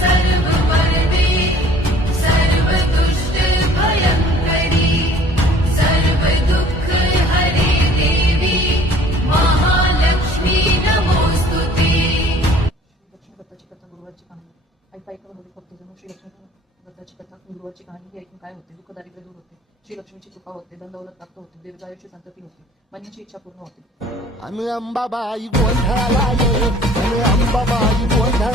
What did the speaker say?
सर्व परदे सर्व दुष्ट भयंकरी सर्व दुःख हरे देवी महालक्ष्मी नमोस्तुते। लक्ष्मी दत्ताची कथा गुरुवारची कहाणी ऐका ऐका होती फक्त जणू श्री लक्ष्मी दत्ताची कथा गुरुवारची कहाणी ही ऐकून काय होते? दुःख दारिद्र्य दूर होते, श्री लक्ष्मीची कृपा होते, धन दौलत प्राप्त होते, दीर्घायुष्य संतती होते, मनाची इच्छा पूर्ण होते। आम्ही अंबाबाई गोंधळाला ये, आम्ही अंबाबाई गोंधळाला